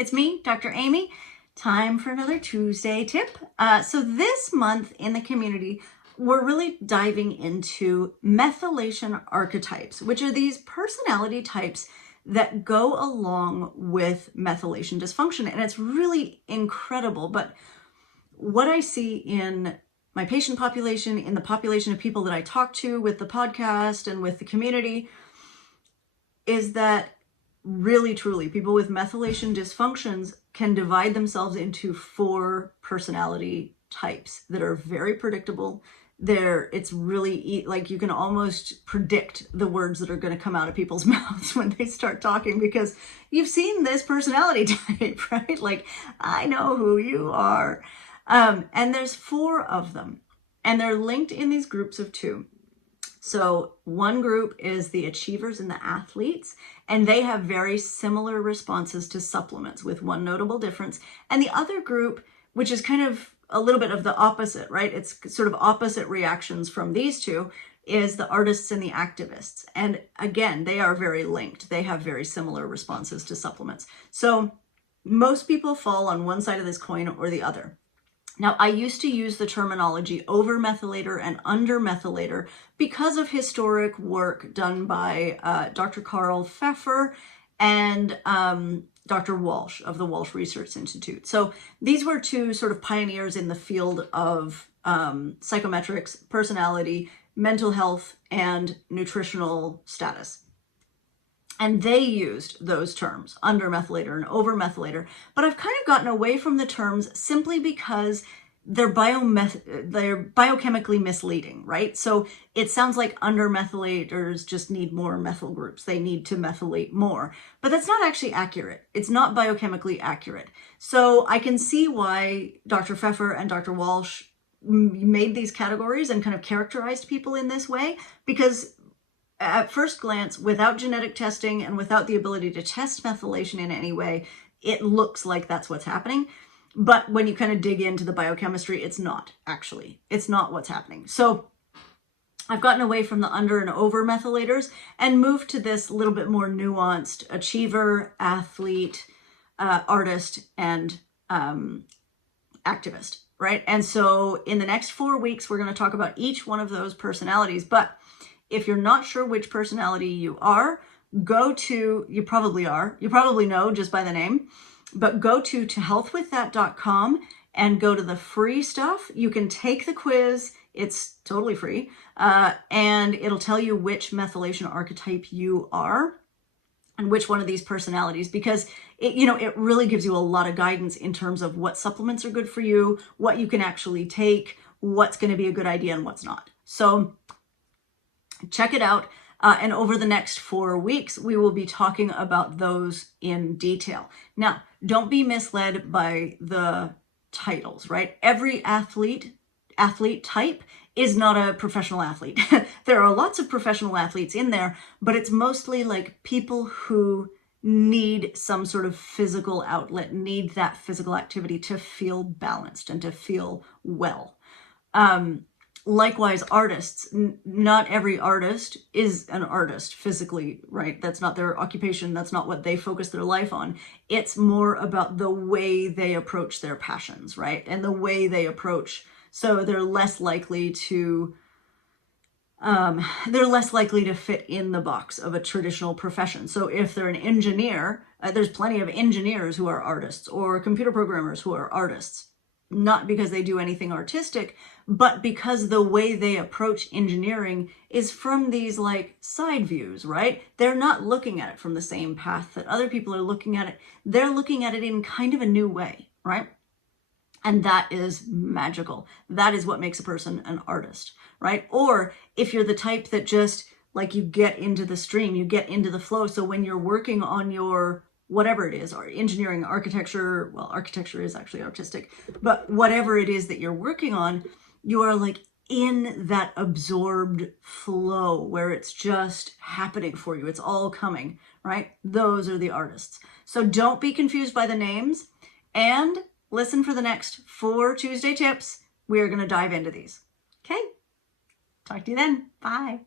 It's me, Dr. Amy. Time for another Tuesday tip. So this month in the community, we're really diving into methylation archetypes, which are these personality types that go along with methylation dysfunction. And it's really incredible. But what I see in my patient population, in the population of people that I talk to with the podcast and with the community, is that really, truly, people with methylation dysfunctions can divide themselves into 4 personality types that are very predictable. It's really like you can almost predict the words that are going to come out of people's mouths when they start talking, because you've seen this personality type, right? Like, I know who you are. And there's 4 of them, and they're linked in these groups of 2. So one group is the achievers and the athletes, and they have very similar responses to supplements with one notable difference. And the other group, which is kind of a little bit of the opposite, right? It's sort of opposite reactions from these 2, is the artists and the activists. And again, they are very linked. They have very similar responses to supplements. So most people fall on one side of this coin or the other. Now, I used to use the terminology over-methylator and under-methylator because of historic work done by Dr. Carl Pfeffer and Dr. Walsh of the Walsh Research Institute. So these were 2 sort of pioneers in the field of psychometrics, personality, mental health, and nutritional status. And they used those terms, under-methylator and over-methylator. But I've kind of gotten away from the terms simply because they're biochemically misleading, right? So it sounds like under-methylators just need more methyl groups. They need to methylate more. But that's not actually accurate. It's not biochemically accurate. So I can see why Dr. Pfeffer and Dr. Walsh made these categories and kind of characterized people in this way, because at first glance, without genetic testing and without the ability to test methylation in any way, it looks like that's what's happening. But when you kind of dig into the biochemistry, it's not actually. It's not what's happening. So I've gotten away from the under and over methylators and moved to this little bit more nuanced achiever, athlete, artist, and activist, right? And so in the next 4 weeks, we're going to talk about each one of those personalities. But if you're not sure which personality you are, you probably know just by the name, but go to healthwiththat.com and go to the free stuff. You can take the quiz. It's totally free. And it'll tell you which methylation archetype you are and which one of these personalities, because it really gives you a lot of guidance in terms of what supplements are good for you, what you can actually take, what's going to be a good idea and what's not. So check it out. And over the next 4 weeks, we will be talking about those in detail. Now, don't be misled by the titles, right? Every athlete type is not a professional athlete. There are lots of professional athletes in there, but it's mostly like people who need some sort of physical outlet, need that physical activity to feel balanced and to feel well. Likewise, artists, not every artist is an artist physically, right? That's not their occupation. That's not what they focus their life on. It's more about the way they approach their passions, right? And the way they approach, so they're less likely to fit in the box of a traditional profession. So if they're an engineer, there's plenty of engineers who are artists, or computer programmers who are artists. Not because they do anything artistic, but because the way they approach engineering is from these like side views, right? They're not looking at it from the same path that other people are looking at it. They're looking at it in kind of a new way, right? And that is magical. That is what makes a person an artist, right? Or if you're the type that just like you get into the stream, you get into the flow. So when you're working on your whatever it is, or engineering, architecture, well, architecture is actually artistic, but whatever it is that you're working on, you are like in that absorbed flow where it's just happening for you. It's all coming, right? Those are the artists. So don't be confused by the names, and listen for the next 4 Tuesday tips. We are going to dive into these. Okay. Talk to you then. Bye.